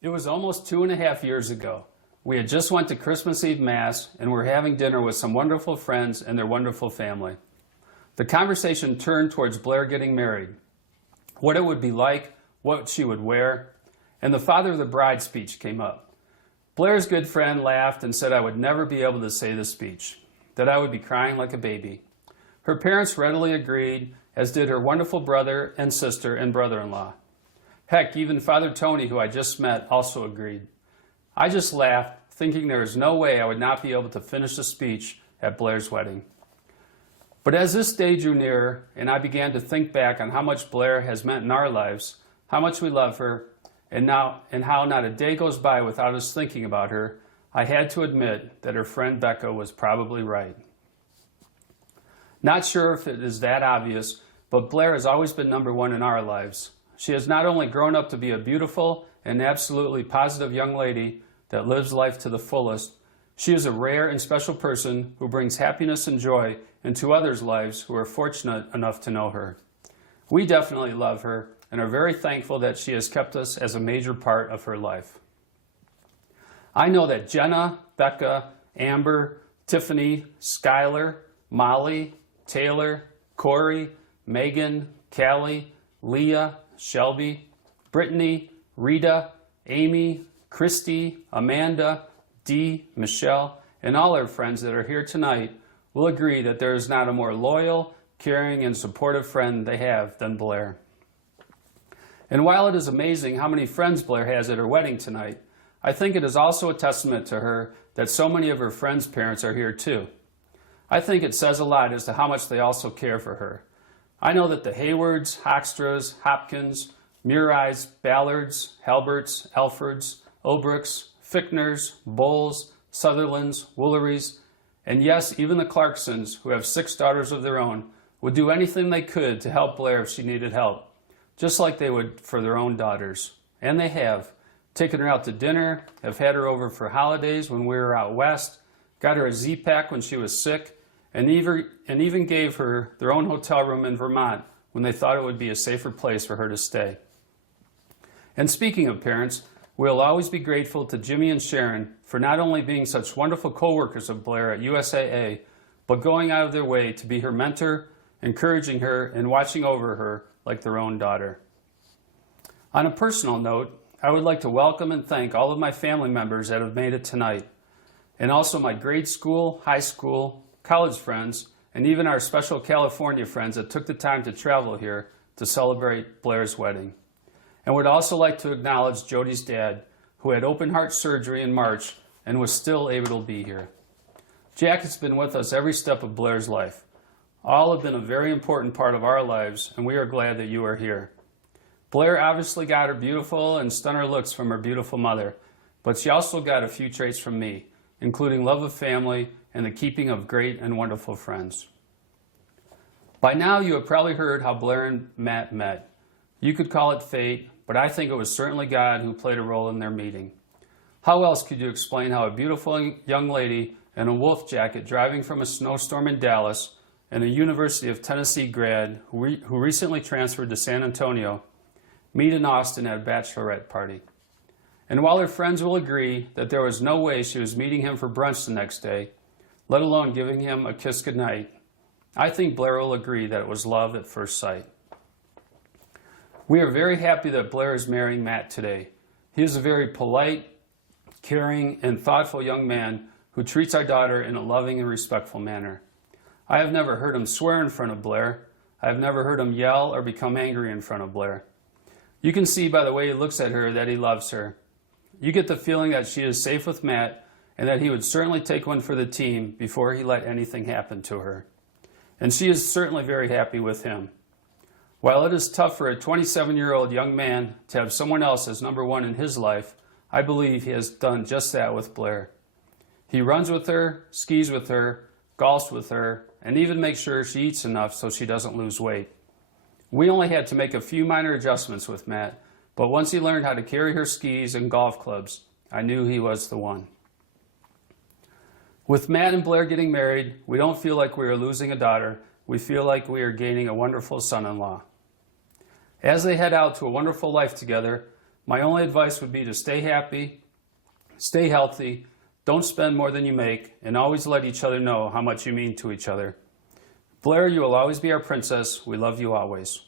It was almost 2.5 years ago. We had just went to Christmas Eve Mass and were having dinner with some wonderful friends and their wonderful family. The conversation turned towards Blair getting married, what it would be like, what she would wear, and the father of the bride speech came up. Blair's good friend laughed and said I would never be able to say the speech, that I would be crying like a baby. Her parents readily agreed, as did her wonderful brother and sister and brother-in-law. Heck, even Father Tony, who I just met, also agreed. I just laughed, thinking there was no way I would not be able to finish the speech at Blair's wedding. But as this day drew nearer, and I began to think back on how much Blair has meant in our lives, how much we love her, and how not a day goes by without us thinking about her, I had to admit that her friend Becca was probably right. Not sure if it is that obvious, but Blair has always been number one in our lives. She has not only grown up to be a beautiful and absolutely positive young lady that lives life to the fullest, she is a rare and special person who brings happiness and joy into others' lives who are fortunate enough to know her. We definitely love her and are very thankful that she has kept us as a major part of her life. I know that Jenna, Becca, Amber, Tiffany, Skylar, Molly, Taylor, Corey, Megan, Callie, Leah, Shelby, Brittany, Rita, Amy, Christy, Amanda, Dee, Michelle, and all our friends that are here tonight will agree that there is not a more loyal, caring, and supportive friend they have than Blair. And while it is amazing how many friends Blair has at her wedding tonight, I think it is also a testament to her that so many of her friends' parents are here too. I think it says a lot as to how much they also care for her. I know that the Haywards, Hoekstras, Hopkins, Murais, Ballards, Halberts, Elfords, Obrooks, Fickners, Bowles, Sutherlands, Wooleries, and yes, even the Clarksons, who have 6 daughters of their own, would do anything they could to help Blair if she needed help, just like they would for their own daughters. And they have. Taken her out to dinner, have had her over for holidays when we were out west, got her a Z-Pack when she was sick, and even gave her their own hotel room in Vermont when they thought it would be a safer place for her to stay. And speaking of parents, we'll always be grateful to Jimmy and Sharon for not only being such wonderful co-workers of Blair at USAA, but going out of their way to be her mentor, encouraging her, and watching over her like their own daughter. On a personal note, I would like to welcome and thank all of my family members that have made it tonight, and also my grade school, high school, college friends, and even our special California friends that took the time to travel here to celebrate Blair's wedding. And would also like to acknowledge Jody's dad, who had open heart surgery in March and was still able to be here. Jack has been with us every step of Blair's life. All have been a very important part of our lives, and we are glad that you are here. Blair obviously got her beautiful and stunner looks from her beautiful mother, but she also got a few traits from me, including love of family and the keeping of great and wonderful friends. By now you have probably heard how Blair and Matt met. You could call it fate, but I think it was certainly God who played a role in their meeting. How else could you explain how a beautiful young lady in a wolf jacket driving from a snowstorm in Dallas and a University of Tennessee grad who recently transferred to San Antonio meet in Austin at a bachelorette party? And while her friends will agree that there was no way she was meeting him for brunch the next day, let alone giving him a kiss goodnight, I think Blair will agree that it was love at first sight. We are very happy that Blair is marrying Matt today. He is a very polite, caring, and thoughtful young man who treats our daughter in a loving and respectful manner. I have never heard him swear in front of Blair. I have never heard him yell or become angry in front of Blair. You can see by the way he looks at her that he loves her. You get the feeling that she is safe with Matt and that he would certainly take one for the team before he let anything happen to her. And she is certainly very happy with him. While it is tough for a 27-year-old young man to have someone else as number one in his life, I believe he has done just that with Blair. He runs with her, skis with her, golfs with her, and even makes sure she eats enough so she doesn't lose weight. We only had to make a few minor adjustments with Matt, but once he learned how to carry her skis and golf clubs, I knew he was the one. With Matt and Blair getting married, we don't feel like we are losing a daughter. We feel like we are gaining a wonderful son-in-law. As they head out to a wonderful life together, My only advice would be to stay happy, stay healthy, don't spend more than you make, and always let each other know how much you mean to each other. Blair, you will always be our princess. We love you always.